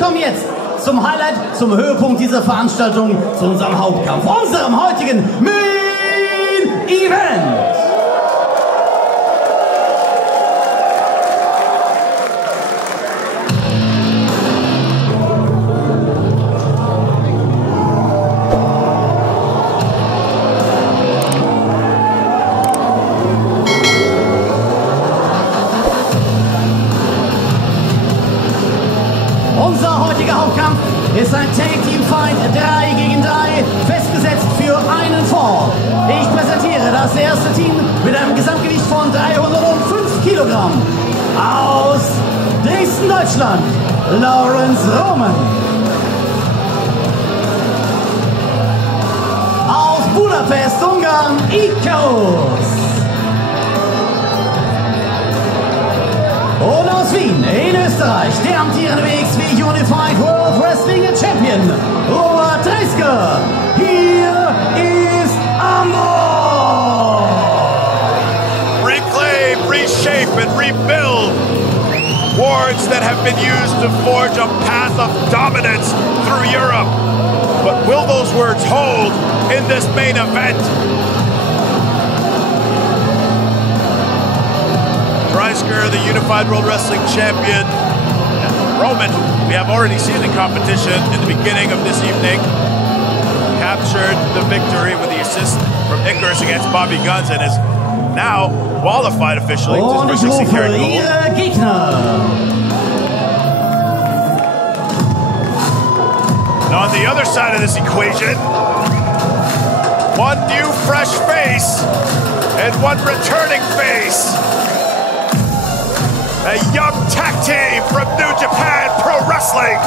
kommen jetzt zum Highlight, zum Höhepunkt dieser Veranstaltung, zu unserem Hauptkampf, unserem heutigen Main Event. Ist ein Tag-Team-Fight 3 gegen 3, festgesetzt für einen Fall. Ich präsentiere das erste Team mit einem Gesamtgewicht von 305 Kilogramm. Aus Dresden, Deutschland, Laurance Roman. Aus Budapest, Ungarn, Icarus. Und aus Wien in Österreich, der amtierende wXw Unified World Wrestling Champion, Robert Dreissker. Hier ist Amboss. Reclaim, reshape, and rebuild. Words that have been used to forge a path of dominance through Europe. But will those words hold in this main event? Dreissker, the Unified World Wrestling Champion. Roman, we have already seen the competition in the beginning of this evening. Captured the victory with the assist from Icarus against Bobby Guns and is now qualified officially for 60 karat gold. Now on the other side of this equation, one new fresh face and one returning face. A young tag team from New Japan Pro Wrestling.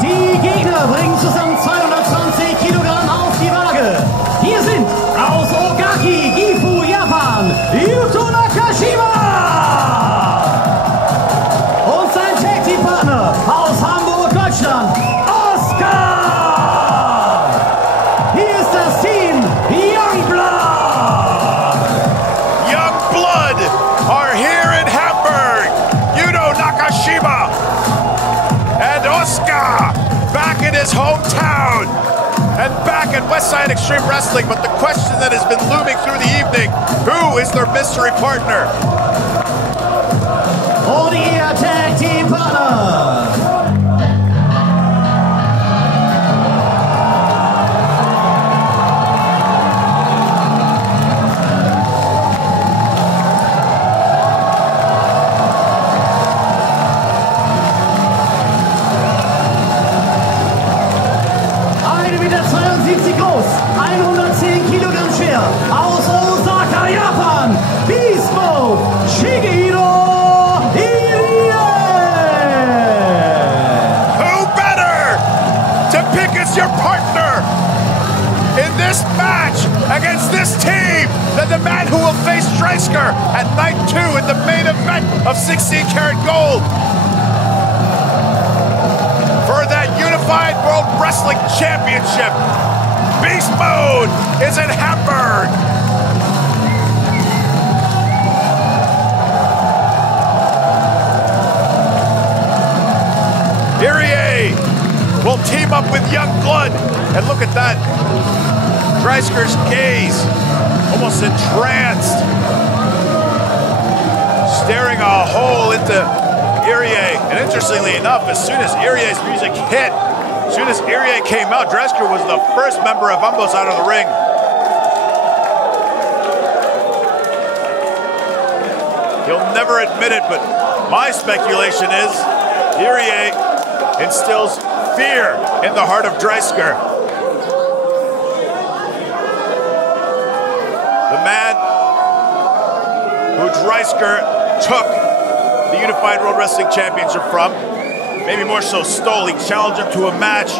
Die Gegner bringen zusammen 220 Kilogramm auf die Waage. Hier sind aus OSKAR Yuto Japan, Yuto Nakashima. Und sein Tag Team Partner aus Hamburg, Deutschland, OSKAR. Hier ist das Team Youngblood. Are here in Hamburg, Yuto Nakashima and OSKAR back in his hometown and back at Westside Extreme Wrestling. But the question that has been looming through the evening, who is their mystery partner? Oh, the tag team partner. Groß, 110 Kilogramm schwer, aus Osaka, Japan, Beast Mode, Shigehiro Irie! Who better to pick as your partner in this match against this team than the man who will face Dreissker at night 2 in the main event of 16 karat gold for that Unified World Wrestling Championship. Beast Mode is in Hamburg. Irie will team up with Youngblood. And look at that. Dreisker's gaze, almost entranced. Staring a hole into Irie. And interestingly enough, as soon as Irie's music hit, as soon as Irie came out, Dreissker was the first member of Amboss out of the ring. He'll never admit it, but my speculation is Irie instills fear in the heart of Dreissker. The man who Dreissker took the Unified World Wrestling Championship from, maybe more so stole. He challenged him to a match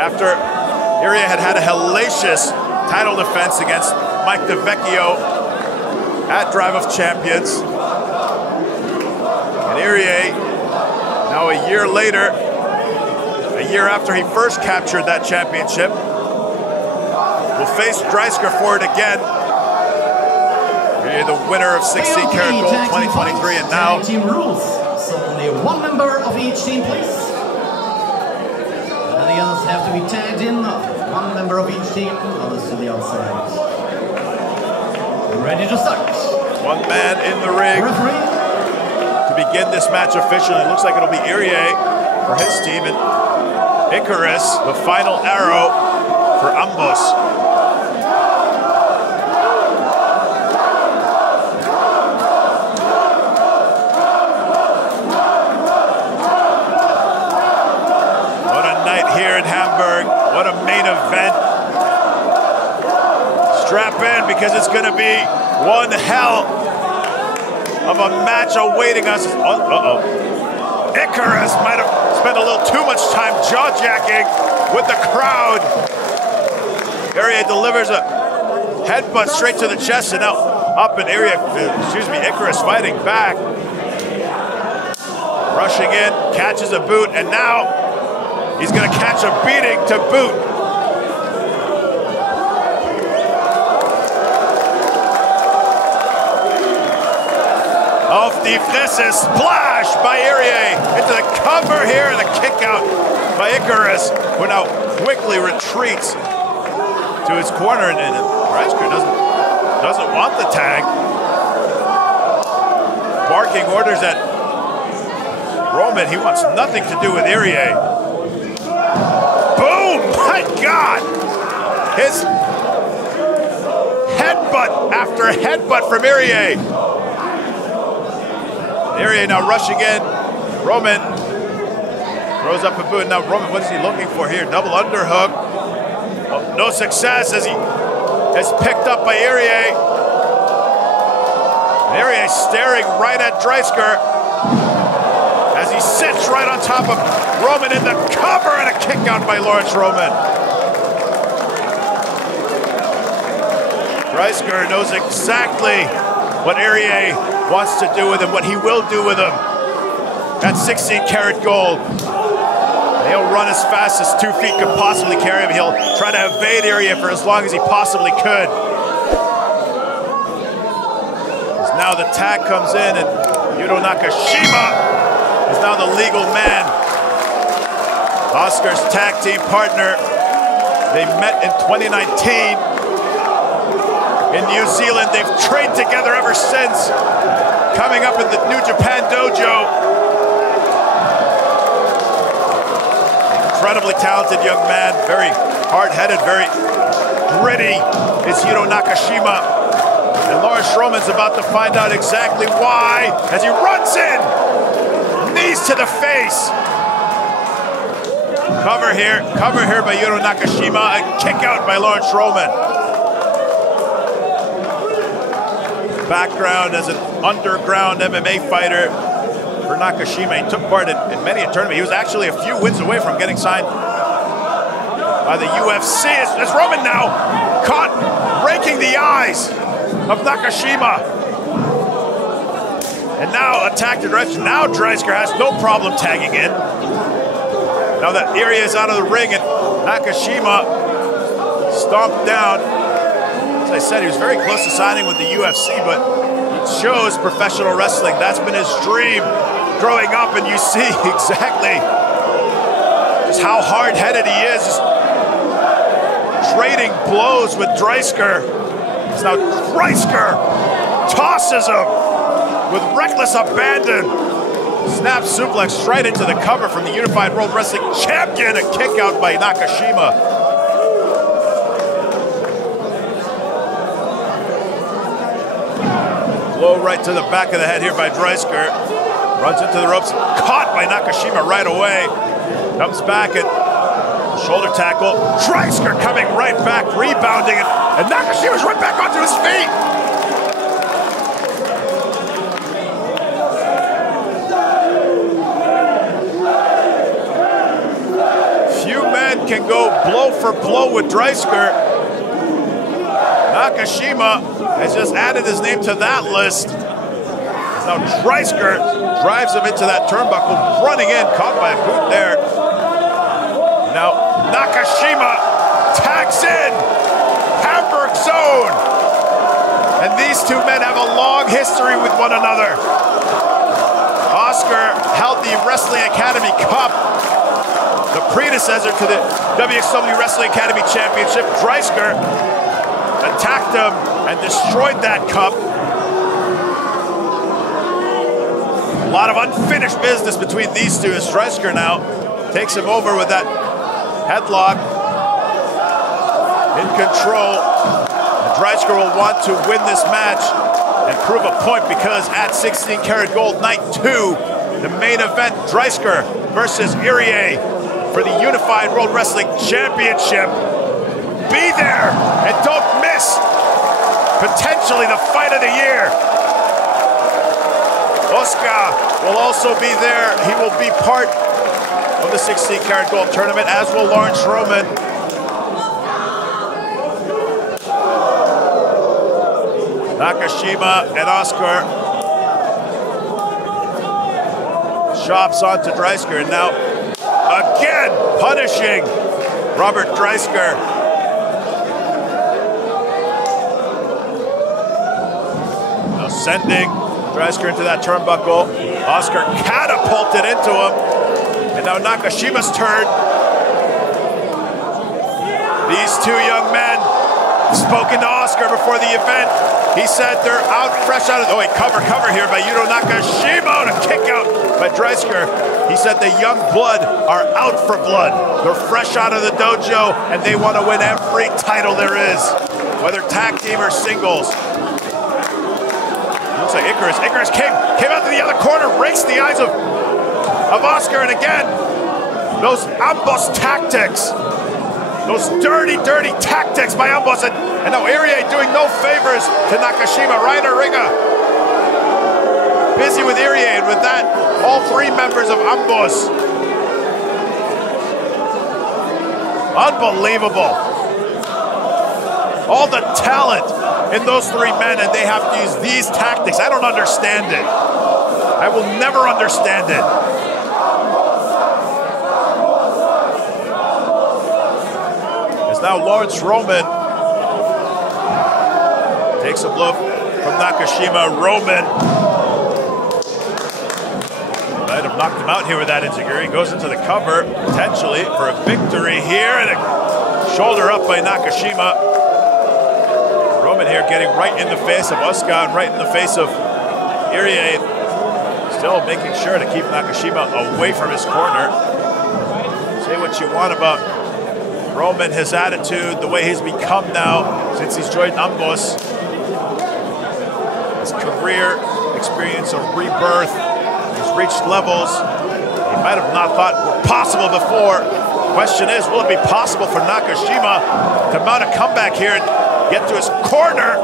after Irie had a hellacious title defense against Mike DeVecchio at Drive of Champions. And Irie, now a year later, a year after he first captured that championship, will face Dreissker for it again. Irie, the winner of 16 Karat Gold 2023, and now team rules. So only one member of each team, please. And the others have to be tagged in. One member of each team, others to the outside. Ready to start. One man in the ring. Referee. To begin this match officially, it looks like it'll be Irie for his team, and Icarus, the final arrow for Amboss. What a night here in Hamburg. What a main event. Strap in, because it's going to be one hell of a match awaiting us. Icarus might have spent a little too much time jaw-jacking with the crowd. Irie delivers a headbutt straight to the chest, and now up in Icarus fighting back. Rushing in, catches a boot, and now he's gonna catch a beating to boot. Off the Fresse, splash by Irie into the cover here, and a kick out by Icarus, who now quickly retreats to his corner, and Dreissker doesn't want the tag. Barking orders at Roman. He wants nothing to do with Irie. Boom! My God! His headbutt after headbutt from Irie. Irie now rushing in. Roman throws up a boot. Now Roman, what is he looking for here? Double underhook. Oh, no success as he is picked up by Irie. Irie staring right at Dreissker as he sits right on top of Roman in the cover, and a kick out by Laurance Roman. Dreissker knows exactly what Irie wants to do with him, what he will do with him. That's 16 karat gold. He'll run as fast as 2 feet could possibly carry him. He'll try to evade Irie for as long as he possibly could. Now the tag comes in, and Yuto Nakashima is now the legal man. OSKAR's tag team partner. They met in 2019 in New Zealand. They've trained together ever since. Coming up in the New Japan Dojo. Incredibly talented young man, very hard-headed, very gritty is Yuto Nakashima. And Laurance Roman's about to find out exactly why as he runs in. Knees to the face. Cover here by Yuto Nakashima. A kick out by Laurance Roman. Background as an underground MMA fighter for Nakashima. He took part in many a tournament. He was actually a few wins away from getting signed by the UFC. As Roman now caught raking the eyes of Nakashima. And now attacked Dreissker. Now Dreissker has no problem tagging in. Now that Irie is out of the ring, and Nakashima stomped down. As I said, he was very close to signing with the UFC, but it shows professional wrestling. That's been his dream growing up, and you see exactly just how hard-headed he is, just trading blows with Dreissker. So now Dreissker tosses him with reckless abandon. Snap suplex right into the cover from the Unified World Wrestling Champion. A kick out by Nakashima. Blow right to the back of the head here by Dreissker. Runs into the ropes. Caught by Nakashima right away. Comes back and shoulder tackle. Dreissker coming right back, rebounding, and Nakashima's right back onto his feet. Few men can go blow for blow with Dreissker. Nakashima has just added his name to that list. Now Dreissker drives him into that turnbuckle, running in, caught by a boot there. Now Nakashima tags in. Hamburg zone. And these two men have a long history with one another. OSKAR held the Wrestling Academy Cup, the predecessor to the wXw Wrestling Academy Championship. Dreissker attacked him and destroyed that cup. A lot of unfinished business between these two as Dreissker now takes him over with that headlock in control. And Dreissker will want to win this match and prove a point, because at 16 karat gold, night 2, the main event, Dreissker versus Irie for the Unified World Wrestling Championship. Be there and don't miss potentially the fight of the year. OSKAR will also be there. He will be part of the 16 karat gold tournament, as will Laurance Roman. Nakashima and OSKAR. Chops onto Dreissker, and now again punishing Robert Dreissker. Now sending Dreissker into that turnbuckle. OSKAR catapulted into him. And now Nakashima's turn. These two young men spoken to OSKAR before the event. He said they're out fresh out of, oh wait, cover here by Yuto Nakashima, and a kick out by Dreissker. He said the young blood are out for blood. They're fresh out of the dojo and they want to win every title there is, whether tag team or singles. Looks like Icarus came out to the other corner, rakes the eyes of OSKAR, and again, those Amboss tactics. Those dirty tactics by Amboss, and now Irie doing no favors to Nakashima. Reiner Riga busy with Irie, and with that, all three members of Amboss. Unbelievable. All the talent in those three men, and they have to use these tactics. I don't understand it. I will never understand it. Now Laurance Roman takes a blow from Nakashima. Roman might have knocked him out here with that insecurity. Goes into the cover, potentially for a victory here, and a shoulder up by Nakashima. Roman here getting right in the face of OSKAR and right in the face of Irie. Still making sure to keep Nakashima away from his corner. Say what you want about Roman, his attitude, the way he's become now since he's joined Amboss. His career experience of rebirth. He's reached levels he might have not thought were possible before. Question is, will it be possible for Nakashima to mount a comeback here and get to his corner?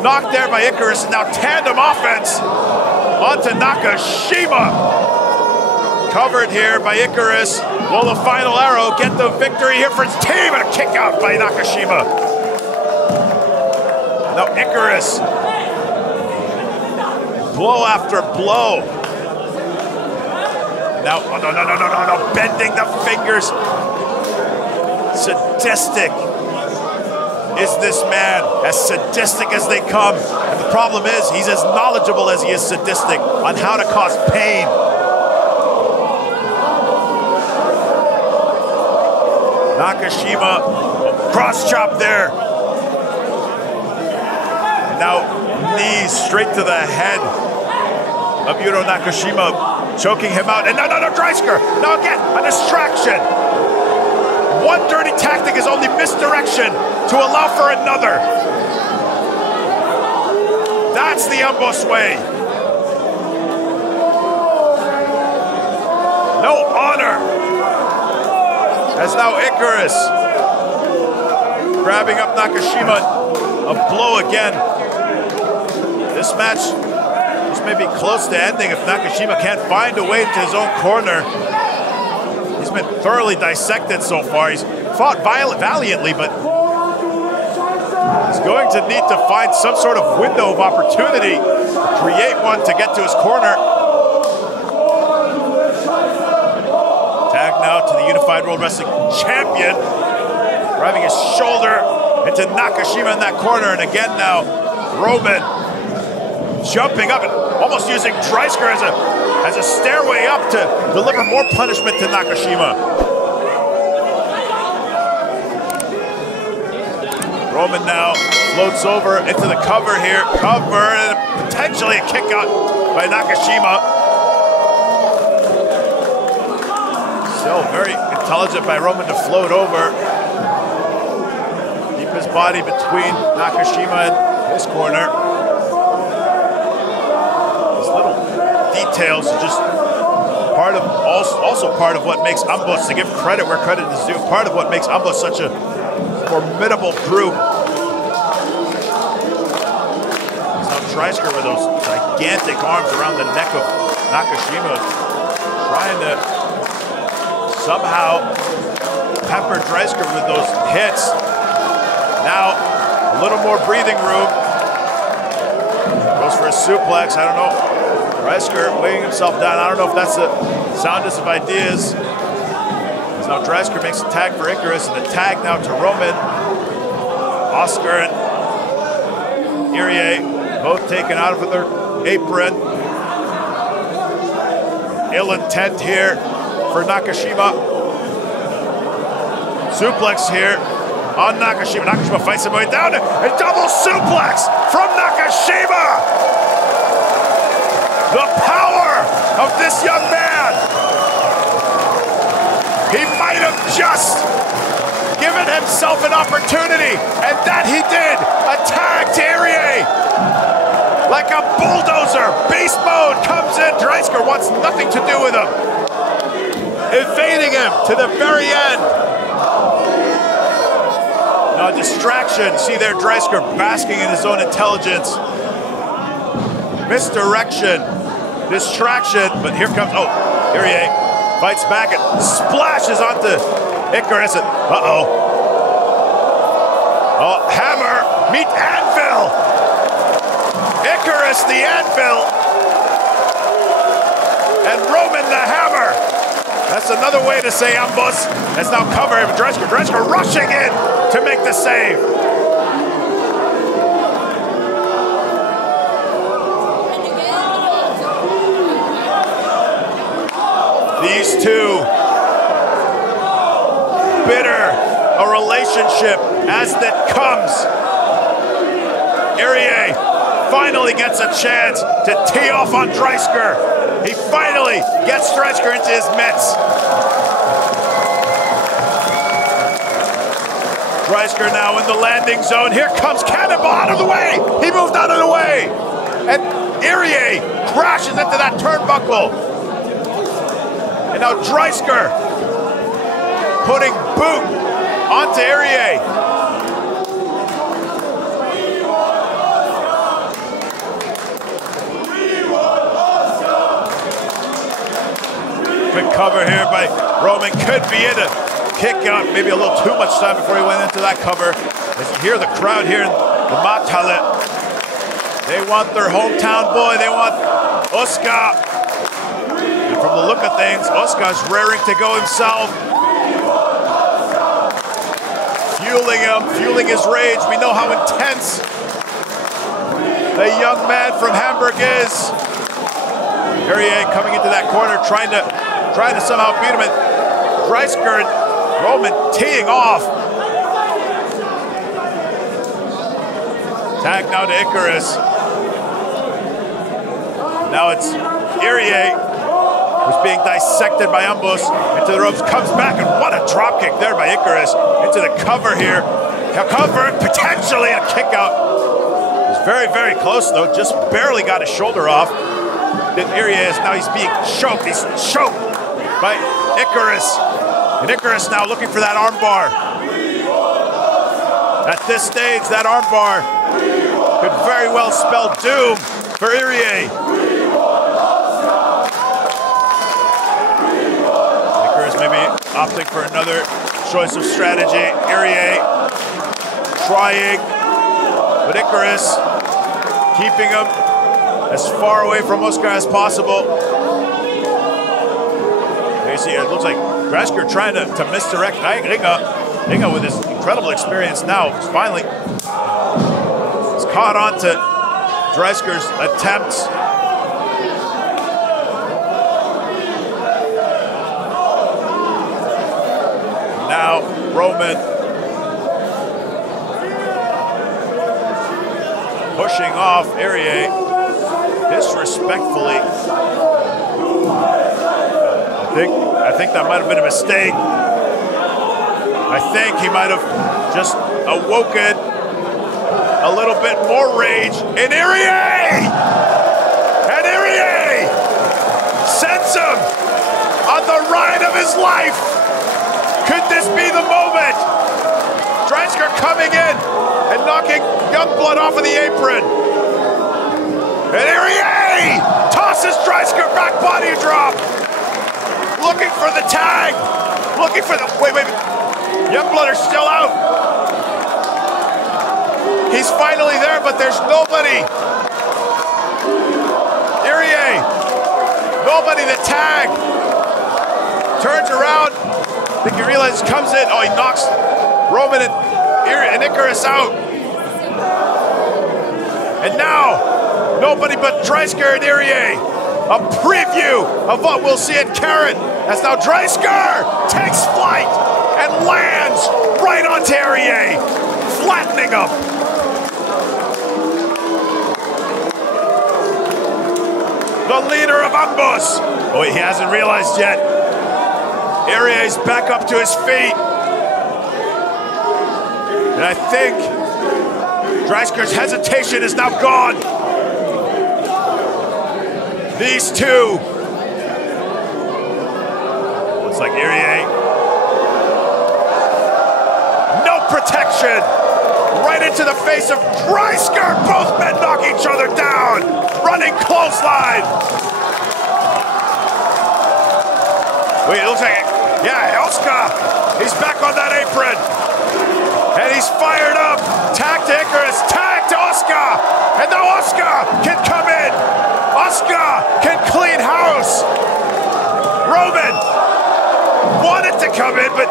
Knocked there by Icarus, and now tandem offense onto Nakashima. Covered here by Icarus. Will the final arrow get the victory here for his team? And a kick out by Nakashima. Now Icarus. Blow after blow. Now, oh, no, bending the fingers. Sadistic is this man. As sadistic as they come. And the problem is, he's as knowledgeable as he is sadistic on how to cause pain. Nakashima, cross chop there. And now knees straight to the head of Yuto Nakashima, choking him out. And no, Dreissker. Now again, a distraction. One dirty tactic is only misdirection to allow for another. That's the Amboss way. No honor. As now Icarus grabbing up Nakashima, a blow again. This match may be close to ending if Nakashima can't find a way into his own corner. He's been thoroughly dissected so far. He's fought valiantly, but he's going to need to find some sort of window of opportunity, create one to get to his corner. Tag now to the Unified World Wrestling Champion, driving his shoulder into Nakashima in that corner, and again now Roman jumping up and almost using Dreissker as a stairway up to deliver more punishment to Nakashima. Roman now floats over into the cover here. Cover and potentially a kick out by Nakashima. Still very intelligent by Roman to float over. Keep his body between Nakashima and his corner. These little details are just part of, also part of what makes Amboss, to give credit where credit is due, part of what makes Amboss such a formidable group. Now Dreissker with those gigantic arms around the neck of Nakashima, trying to somehow pepper Dreissker with those hits. Now a little more breathing room. Goes for a suplex. I don't know. Dreissker weighing himself down. I don't know if that's the soundest of ideas. Now Dreissker makes a tag for Icarus, and the tag now to Roman. OSKAR and Irie both taken out of their apron. Ill intent here for Nakashima. Suplex here on Nakashima. Nakashima fights him way down. A double suplex from Nakashima. The power of this young man. He might have just given himself an opportunity, and that he did. A tag to Irie. Like a bulldozer. Beast mode comes in. Dreissker wants nothing to do with him. Evading him to the very end. Now a distraction. See there, Dreissker basking in his own intelligence. Misdirection. Distraction. But here comes, Irie fights back and splashes onto Icarus. Hammer, meet anvil. Icarus the anvil. And Roman the hammer. That's another way to say Amboss has now covered Dreissker. Dreissker rushing in to make the save. These two, bitter a relationship as that comes. Irie finally gets a chance to tee off on Dreissker. He finally gets Dreissker into his mitts. Dreissker now in the landing zone. Here comes Cannonball out of the way. He moved out of the way. And Irie crashes into that turnbuckle. And now Dreissker putting boot onto Irie. Quick cover here by Roman. Could be in a kick out. Maybe a little too much time before he went into that cover. As you hear the crowd here in the Mathalle. They want their hometown boy. They want OSKAR. And from the look of things, OSKAR's raring to go himself. Fueling him, fueling his rage. We know how intense the young man from Hamburg is. Irie coming into that corner, trying to somehow beat him. And Dreissker and Roman teeing off. Tag now to Icarus. Now it's Irie, who's being dissected by Amboss into the ropes, comes back, and what a drop kick there by Icarus into the cover here. Cover, potentially a kick out. He's very, very close though, just barely got his shoulder off. Then Irie is now, he's being choked. He's choked by Icarus. And Icarus now looking for that armbar. At this stage, that armbar could very well spell doom for Irie. Icarus maybe opting for another choice of strategy. Irie trying, but Icarus keeping him as far away from OSKAR as possible. You see, it looks like Dreissker trying to misdirect Inga with his incredible experience now. Finally, he's caught on to Dreisker's attempts. Now Roman pushing off Irie disrespectfully. I think that might have been a mistake. I think he might have just awoken a little bit more rage in Irie! And Irie sends him on the ride of his life! Could this be the moment? Dreissker coming in and knocking Youngblood off of the apron. And Irie tosses Dreissker, back body drop. Looking for the tag. Looking for the, wait. Youngblood are still out. He's finally there, but there's nobody. Irie, nobody to tag. Turns around. I think he realizes, comes in. Oh, he knocks Roman and Icarus out. And now, nobody but Dreissker and Irie. A preview of what we'll see at Carrot, as now Dreissker takes flight and lands right onto Irie, flattening him. The leader of Amboss. Oh, he hasn't realized yet. Irie's back up to his feet. And I think Dreisker's hesitation is now gone. These two. Looks like Irie. No protection. Right into the face of Dreissker. Both men knock each other down. Running clothesline. Wait, it looks like it. Yeah, OSKAR. He's back on that apron. And he's fired up. Tag to Icarus. Tag to OSKAR. And now OSKAR can come in. OSKAR can clean house. Roman wanted to come in, but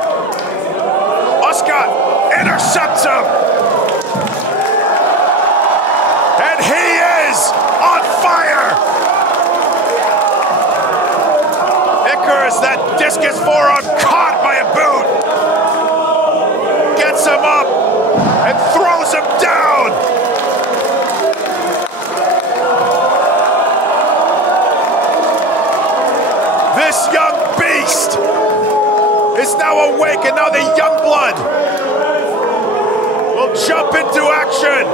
OSKAR intercepts him. And he is on fire. Icarus, that discus forearm caught by a boot. Gets him up and throws him down. This young beast is now awake, and now the Youngblood will jump into action.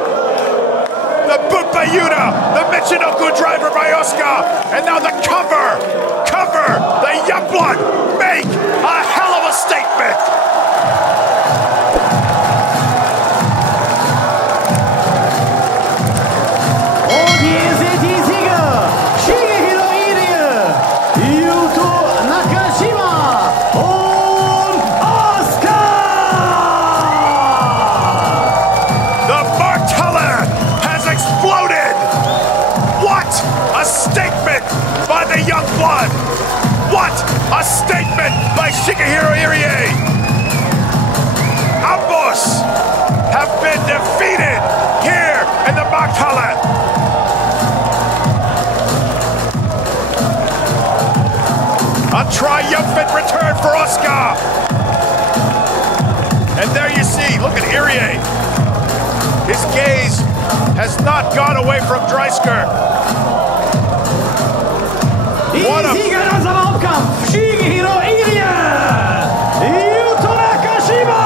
The boot by Yuta, the Michinoku driver by OSKAR, and now the cover. The Youngblood make a hell of a statement. Und hier seht ihr Sieger, Shigehiro Irie, Yuto Nakashima und OSKAR! The Marteller has exploded! What a statement by the Youngblood! What a statement by Shigehiro Irie! Amboss have been defeated here in the Marteller! A triumphant return for OSKAR! And there you see, look at Irie. His gaze has not gone away from Dreissker. What a... Sieger unser Hauptkampf, Shigehiro Irie, Yuto Nakashima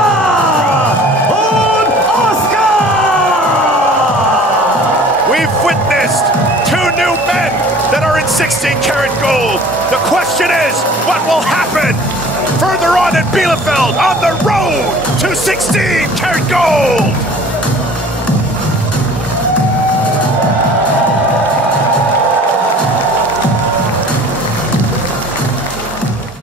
und OSKAR! We've witnessed two new men that are in 16-karat gold. The question is, what will happen further on in Bielefeld on the road to 16-karat gold?